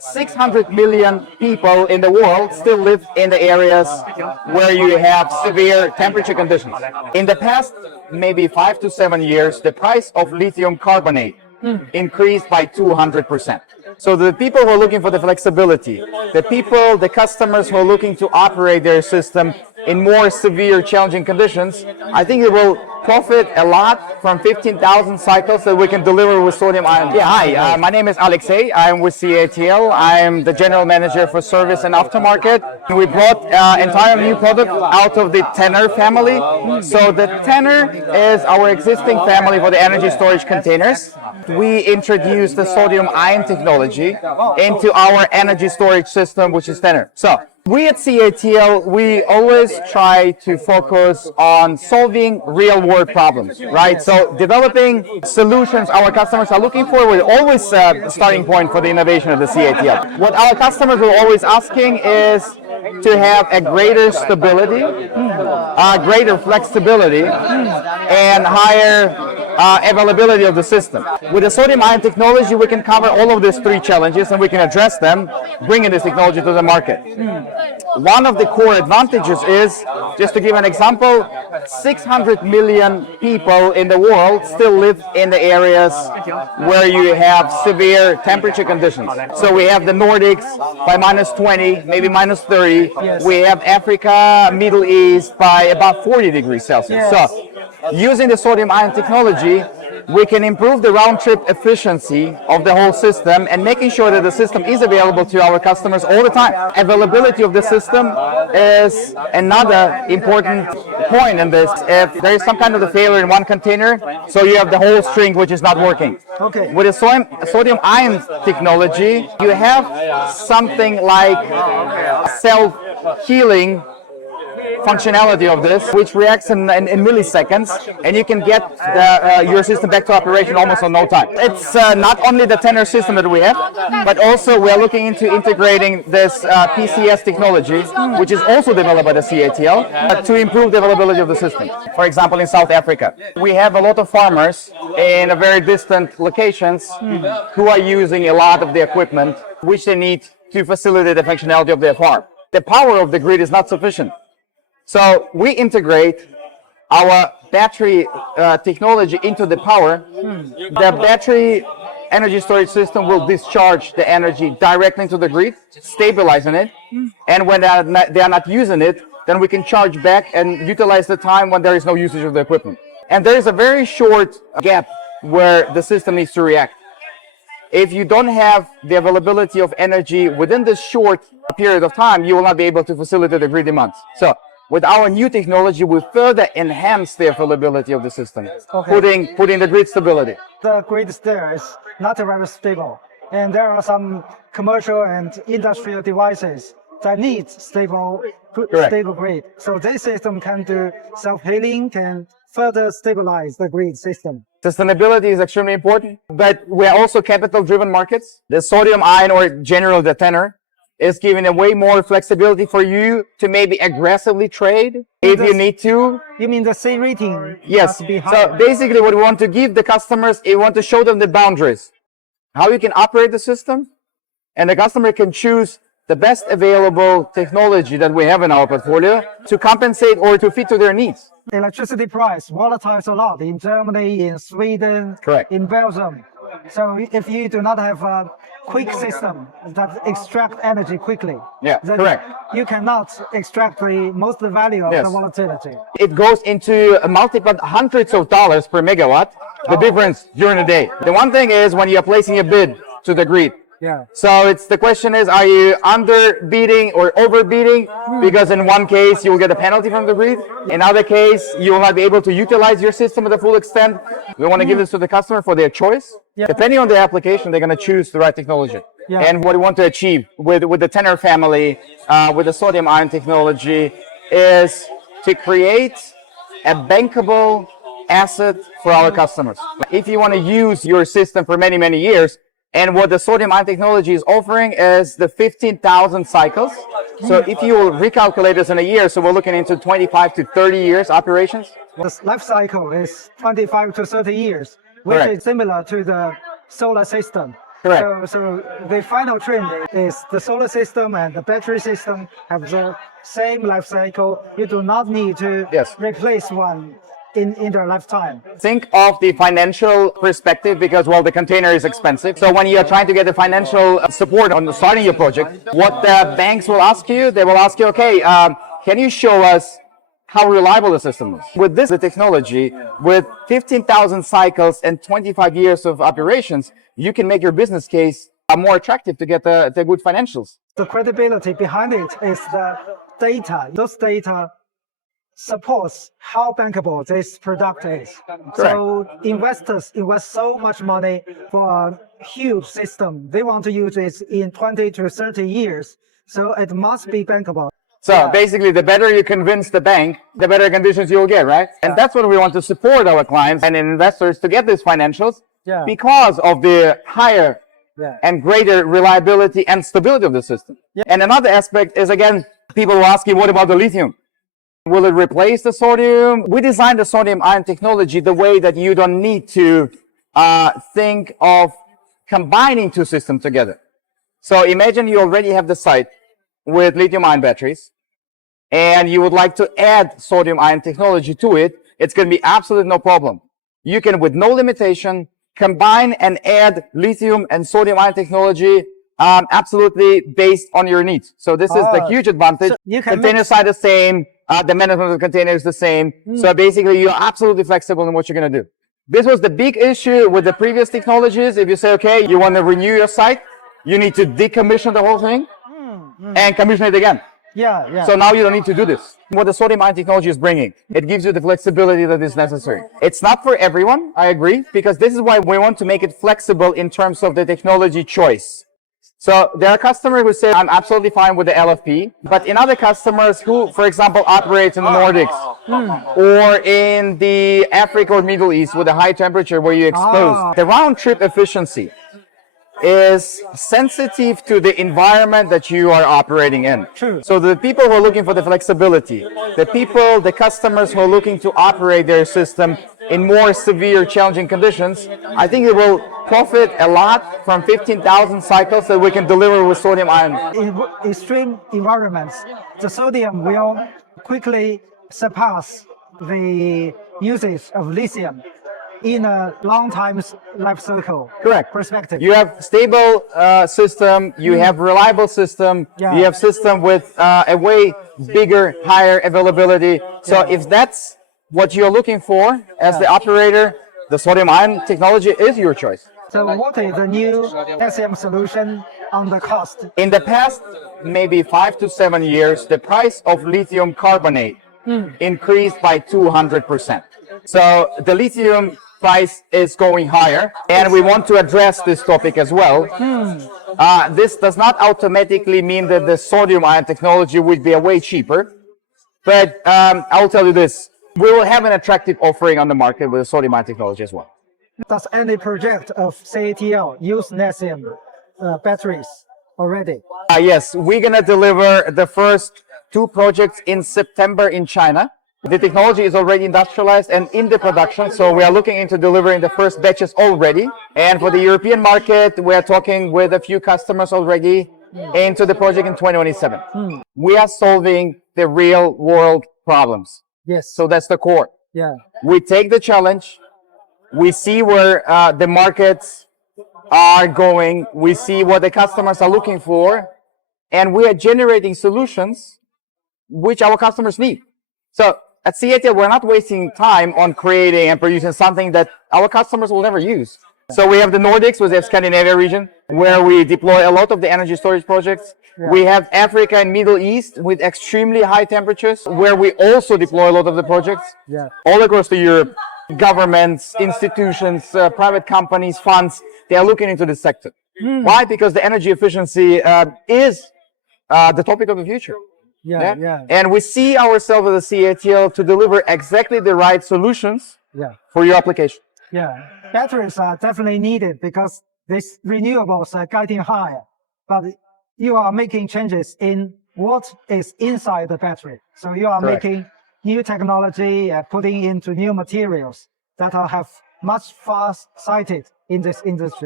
600 million people in the world still live in the areas where you have severe temperature conditions. In the past, maybe 5 to 7 years, the price of lithium carbonate increased by 200%. So the people who are looking for the flexibility, the customers who are looking to operate their system in more severe, challenging conditions, I think it will profit a lot from 15,000 cycles that we can deliver with sodium ion. Yeah, hi, my name is Aleksej. I'm with CATL. I'm the general manager for service and aftermarket. We brought entire new product out of the Tenor family. So the Tenor is our existing family for the energy storage containers. We introduced the sodium ion technology into our energy storage system, which is Tenor. So we at CATL, we always try to focus on solving real-world problems, right? So developing solutions our customers are looking for, we're always a starting point for the innovation of the CATL. What our customers are always asking is to have a greater stability, greater flexibility, and higher availability of the system. With the sodium ion technology, we can cover all of these three challenges and we can address them, bringing this technology to the market. One of the core advantages is, just to give an example, 600 million people in the world still live in the areas where you have severe temperature conditions. So we have the Nordics by -20, maybe -30. We have Africa, Middle East by about 40 degrees Celsius. So using the sodium ion technology, we can improve the round-trip efficiency of the whole system and making sure that the system is available to our customers all the time. Availability of the system is another important point in this. If there is some kind of a failure in one container, so you have the whole string which is not working. Okay. With the sodium ion technology, you have something like self-healing functionality of this, which reacts in milliseconds, and you can get your system back to operation almost in no time. It's not only the Tenor system that we have, but also we are looking into integrating this PCS technology, which is also developed by the CATL, to improve the availability of the system. For example, in South Africa, we have a lot of farmers in very distant locations who are using a lot of the equipment which they need to facilitate the functionality of their farm. The power of the grid is not sufficient. So we integrate our battery technology into the power. The battery energy storage system will discharge the energy directly into the grid, stabilizing it. And when they are not using it, then we can charge back and utilize the time when there is no usage of the equipment. And there is a very short gap where the system needs to react. If you don't have the availability of energy within this short period of time, you will not be able to facilitate the grid demands. So with our new technology, we further enhance the availability of the system, putting the grid stability. The grid there is not very stable, and there are some commercial and industrial devices that need stable grid. So this system can do self-healing, can further stabilize the grid system. Sustainability is extremely important, but we're also capital-driven markets. The sodium ion, or generally the Tenor, is giving a way more flexibility for you to maybe aggressively trade if you need to. You mean the C rating? Yes. So basically what we want to give the customers, we want to show them the boundaries, how you can operate the system, and the customer can choose the best available technology that we have in our portfolio to compensate or to fit to their needs. Electricity price volatiles a lot in Germany, in Sweden, in Belgium. So if you do not have a quick system that extract energy quickly, you cannot extract most of the value of the volatility. It goes into multiple hundreds of dollars per megawatt, the difference during the day. The one thing is when you are placing a bid to the grid. So the question is, are you underbidding or overbidding? Because in one case you will get a penalty from the grid. In other case, you will not be able to utilize your system to the full extent. We want to give this to the customer for their choice. Depending on their application, they're going to choose the right technology. And what we want to achieve with the Tenor family, with the sodium ion technology, is to create a bankable asset for our customers. If you want to use your system for many, many years, and what the sodium ion technology is offering is the 15,000 cycles. So if you will recalculate this in a year, so we're looking into 25 to 30 years operations. The life cycle is 25 to 30 years, which is similar to the solar system. Correct. So the final trend is the solar system and the battery system have the same life cycle. You do not need to replace one in their lifetime. Think of the financial perspective because, well, the container is expensive. So when you're trying to get the financial support on starting your project, what the banks will ask you, they will ask you, okay, can you show us how reliable the system is? With this technology, with 15,000 cycles and 25 years of operations, you can make your business case more attractive to get the good financials. The credibility behind it is the data. Those data supports how bankable this product is. Correct. So investors invest so much money for a huge system. They want to use it in 20 to 30 years. So it must be bankable. So basically, the better you convince the bank, the better conditions you'll get, right? And that's what we want to support our clients and investors to get these financials because of the higher and greater reliability and stability of the system. And another aspect is, again, people will ask you, what about the lithium? Will it replace the sodium? We designed the sodium-ion technology the way that you don't need to think of combining two systems together. So imagine you already have the site with lithium-ion batteries, and you would like to add sodium-ion technology to it. It's going to be absolutely no problem. You can, with no limitation, combine and add lithium and sodium-ion technology absolutely based on your needs. So this is the huge advantage. So container side the same, the management of the container is the same. So basically, you're absolutely flexible in what you're going to do. This was the big issue with the previous technologies. If you say, okay, you want to renew your site, you need to decommission the whole thing and commission it again. So now you don't need to do this. What the sodium-ion technology is bringing, it gives you the flexibility that is necessary. It's not for everyone, I agree, because this is why we want to make it flexible in terms of the technology choice. So there are customers who say, I'm absolutely fine with the LFP, but in other customers who, for example, operate in the Nordics or in the Africa or Middle East with a high temperature where you expose, the round trip efficiency is sensitive to the environment that you are operating in. So the people who are looking for the flexibility, the customers who are looking to operate their system in more severe, challenging conditions, I think it will profit a lot from 15,000 cycles that we can deliver with sodium ion. In extreme environments, the sodium will quickly surpass the usage of lithium in a long time life cycle perspective. You have stable system, you have reliable system, you have system with a way bigger, higher availability. So if that's what you're looking for as the operator, the sodium ion technology is your choice. So what is the new SM solution on the cost? In the past, maybe 5 to 7 years, the price of lithium carbonate increased by 200%. So the lithium price is going higher, and we want to address this topic as well. This does not automatically mean that the sodium ion technology would be way cheaper, but I'll tell you this, we will have an attractive offering on the market with the sodium ion technology as well. Does any project of CATL use lithium batteries already? Yes, we're going to deliver the first 2 projects in September in China. The technology is already industrialized and in the production, so we are looking into delivering the first batches already. And for the European market, we are talking with a few customers already into the project in 2027. We are solving the real world problems. So that's the core. We take the challenge, we see where the markets are going, we see what the customers are looking for, and we are generating solutions which our customers need. So at CATL, we're not wasting time on creating and producing something that our customers will never use. So we have the Nordics, with the Scandinavia region, where we deploy a lot of the energy storage projects. We have Africa and Middle East with extremely high temperatures, where we also deploy a lot of the projects. All across the Europe, governments, institutions, private companies, funds, they are looking into this sector. Why? Because the energy efficiency is the topic of the future. And we see ourselves as a CATL to deliver exactly the right solutions for your application. Batteries are definitely needed because these renewables are getting higher, but you are making changes in what is inside the battery. So you are making new technology, putting into new materials that have much far sighted in this industry.